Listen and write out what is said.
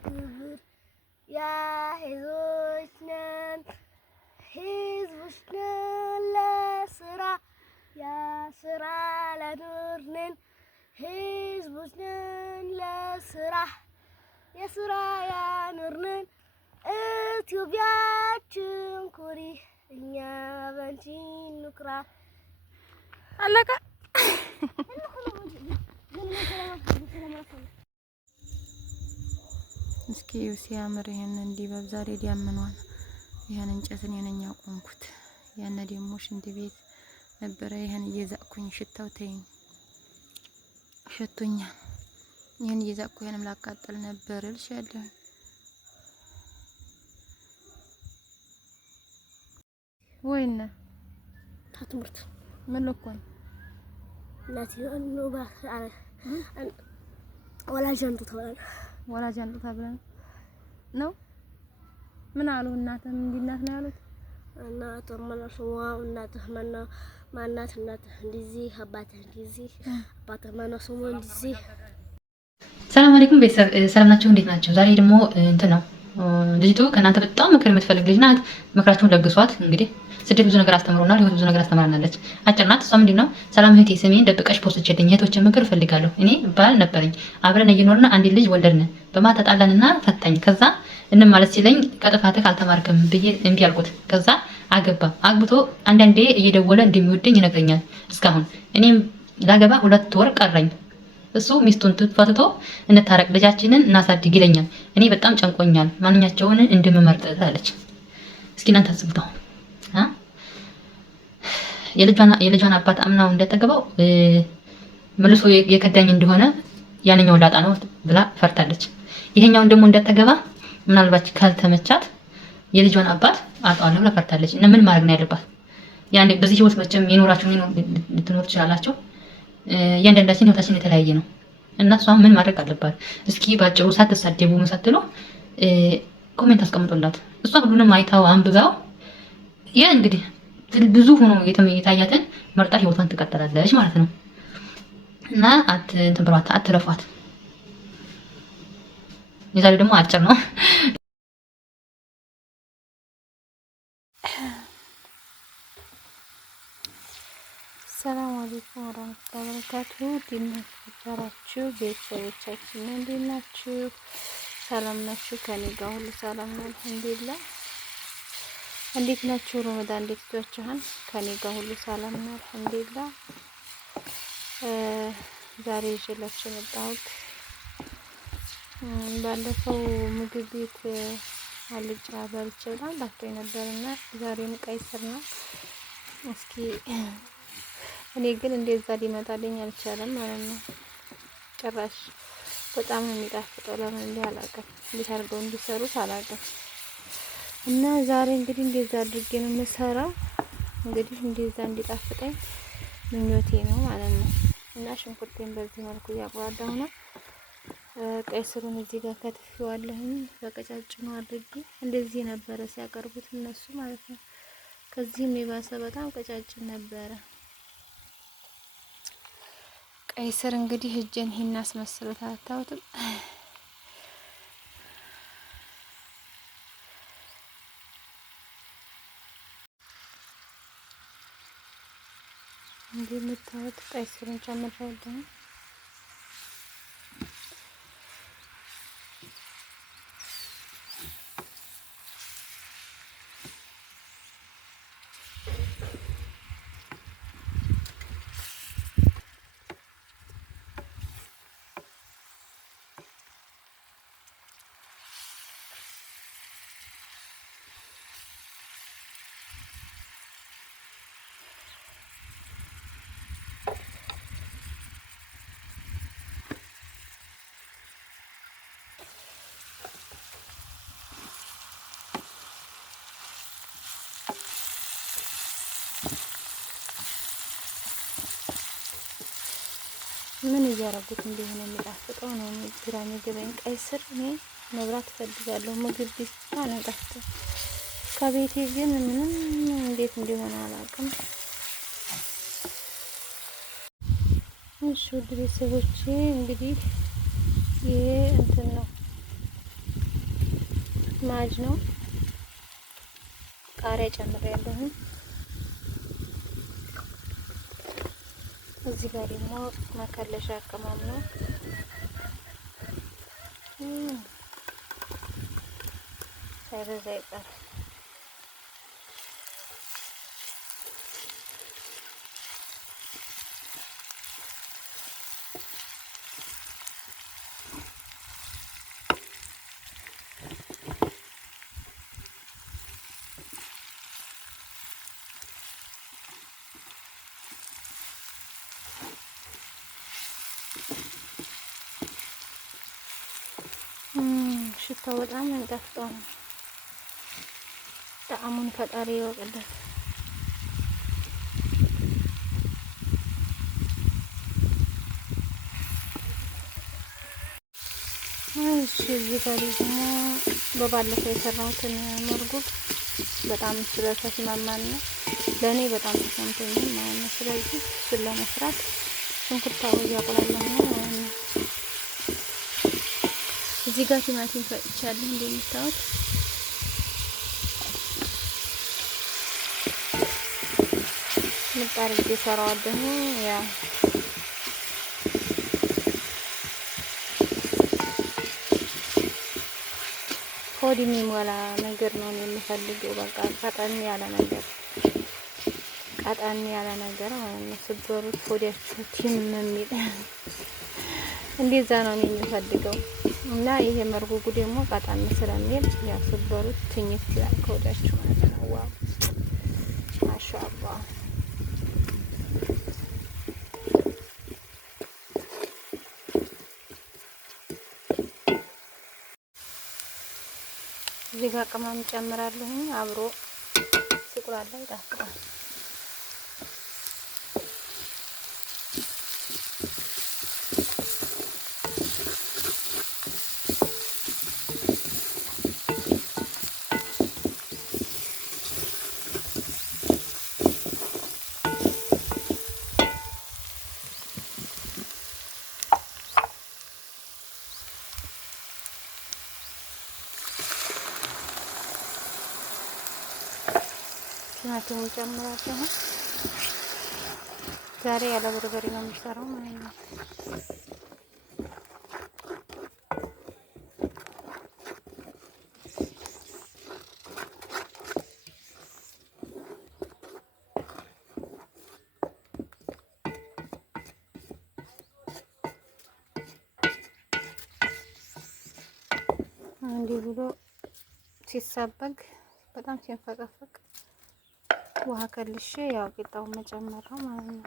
ክብር ያህዞችነን ህዝቦችነን ለስራ ያስራ ለኑርነን ህዝቦችነን ለስራ የስራ ያኑርነን ኢትዮጵያችን ኩሪ እኛ ባንቺ ንኩራ አለቀ። እስኪ ሲያምር ይሄን እንዲበብ ዛሬ ዲያምኗል። ይሄን እንጨትን የነኛ ቆምኩት። ያነ ደግሞ ሽንት ቤት ነበረ። ይሄን እየዛቅኩኝ ሽታው ተይኝ ሸቶኛል። ይሄን እየዛቅኩ ይሄንም ላቃጠል ነበር እልሻለሁ። ወይነ ታትምርት ምን ልኮን እናቴ ነው ባለ ወላጅ አንዱ ተወላል ወላጅ አንዱ ተብለን ነው። ምን አሉ እናትም እንዲናት ነው ያሉት። እናት ማናሰዋ እናትህ ማናት እናትህ እንደዚህ አባትህ እንደዚህ አባትህ ማናሰዋ እንደዚህ። ሰላም አለይኩም ቤተሰብ ሰላም ናችሁ? እንዴት ናችሁ? ዛሬ ደግሞ እንትን ነው ልጅቱ ከእናንተ በጣም ምክር የምትፈልግ ልጅ ናት። ምክራችሁን ለግሷት። እንግዲህ ስደት ብዙ ነገር አስተምሮናል፣ ህይወት ብዙ ነገር አስተምራናለች። አጭር ናት። እሷ ምንድነው ሰላም እህቴ ስሜን ደብቀሽ ፖስትችልኝ እህቶችን ምክር እፈልጋለሁ። እኔ ባል ነበረኝ አብረን እየኖርን አንድ ልጅ ወለድን። በማታ ተጣላንና ፈታኝ። ከዛ ማለት ሲለኝ ከጥፋትህ አልተማርክም ብዬ እምቢ አልኩት። ከዛ አገባ። አግብቶ አንዳንዴ እየደወለ እንደሚወደኝ ይነግረኛል። እስካሁን እኔም ላገባ 2 ወር ቀረኝ። እሱ ሚስቱን ፈትቶ እንታረቅ ልጃችንን እናሳድግ ይለኛል። እኔ በጣም ጨንቆኛል። ማንኛቸውን እንደምመርጥ አለች። እስኪ እናንተ አስቡት። የልጇን አባት አምናው እንደተገባው መልሶ የከዳኝ እንደሆነ ያንኛው ላጣ ነው ብላ ፈርታለች። ይሄኛውን ደግሞ እንደተገባ ምናልባት ካልተመቻት የልጇን አባት አጣዋለሁ ብላ ፈርታለች። እና ምን ማድረግ ነው ያለባት? ያንዴ በዚህ ህይወት መቼም የኖራችሁ ልትኖር ትችላላችሁ። እያንዳንዳችን ህይወታችን የተለያየ ነው እና እሷ ምን ማድረግ አለባት? እስኪ ባጭሩ ሳትሳደቡ መሳትሎ ኮሜንት አስቀምጡላት። እሷ ሁሉንም አይታው አንብባው ያ እንግዲህ ብዙ ሆኖ የታያትን መርጣ ህይወቷን ትቀጥላለች ማለት ነው። እና እንትን ብሏት አትለፏት። የዛሬ ደግሞ አጭር ነው። ሰላም አለይኩም ወራህመቱላሂ ወበረካቱሁ። ዲናችሁ ቤተሰቦቻችን እንዴት ናችሁ? ሰላም ናችሁ? ከኔ ጋር ሁሉ ሰላም ነው አልሐምዱሊላህ። እንዴት ናችሁ? ረመዳን እንዴት ይዟችኋል? ከኔ ጋር ሁሉ ሰላም ነው አልሐምዱሊላህ። ዛሬ ይዤላችሁ የመጣሁት ባለፈው ምግብ ቤት አልጫ በልቼ በጣም ጣፍጦኝ ነበርና ዛሬም ቀይ ስር ነው። እስኪ እኔ ግን እንደዛ ሊመጣልኝ አልቻለም ማለት ነው። ጭራሽ በጣም ነው የሚጣፍጠው። ለምን እንዲህ አላውቅም፣ እንዴት አድርገው እንዲሰሩት አላውቅም። እና ዛሬ እንግዲህ እንደዛ አድርጌ ነው የምሰራው። እንግዲህ እንደዛ እንዲጣፍጠኝ ምኞቴ ነው ማለት ነው። እና ሽንኩርቴን በዚህ መልኩ እያቁላላሁ ነው። ቀይ ስሩን እዚህ ጋር ከትፌዋለሁኝ በቀጫጭኑ አድርጌ። እንደዚህ ነበረ ሲያቀርቡት እነሱ ማለት ነው። ከዚህም የባሰ በጣም ቀጫጭን ነበረ። ቀይ ስር እንግዲህ እጄን ይሄን አስመስሎት አታውትም። እንደምታዩት ቀይ ስሩን ጨምሬያለሁ። ምን እያረጉት እንደሆነ የሚጣፍጠው ነው ግራ የሚገባኝ። ቀይ ስር እኔ መብላት እፈልጋለሁ። ምግብ ብቻ ነው ጣፍጠው ከቤቴ ግን ምንም እንዴት እንደሆነ አላውቅም። እሺ ውድ ቤተሰቦቼ እንግዲህ ይሄ እንትን ነው ማጅ ነው። ቃሪያ ጨምሬያለሁ። እዚህ ጋር ደግሞ መከለሻ ቅመም ነው። ሳይበዛ ይቀር። ሽታው በጣም የሚጣፍጠው ነው። ጣዕሙን ፈጣሪ ይወቅለት። እሺ እዚህ ጋር ደግሞ በባለፈው የሰራሁትን መርጉብ በጣም ስለተስማማን ነው ለእኔ በጣም ተስማምቶኝ ማለት ነው። ስለዚህ እሱን ለመስራት ሽንኩርታው እያቆላለሁ ነው ማለት ነው። እዚህ ጋር ቲማቲም ፈጭቻለሁ እንደምታዩት። ምጣድ እየሰራዋለሁ ያ ሆድ የሚሞላ ነገር ነው የምፈልገው። በቃ ቀጠን ያለ ነገር ማለት ነው። ስበሩት ሆዳችሁ ቲም የሚል እንደዛ ነው የምፈልገው። እና ይሄ መርጉጉ ደግሞ ቀጠን ስለሚል ያ ስበሩት ትኝት ይላል ከሆዳችሁ ማለት ነው። ዋው ማሻአላህ። እዚህ ጋር ቅመም ጨምራለሁ አብሮ ሲቁላላ ይጣፍጣል። ቲማቲሙን ጨምራለሁ። ዛሬ ያለ በርበሬ ነው የሚሰራው ማለት ነው። እንዲህ ብሎ ሲሳበግ በጣም ሲንፈቀፈቅ ውሃ ከልሼ ያው ቂጣውን መጨመር ነው ማለት ነው።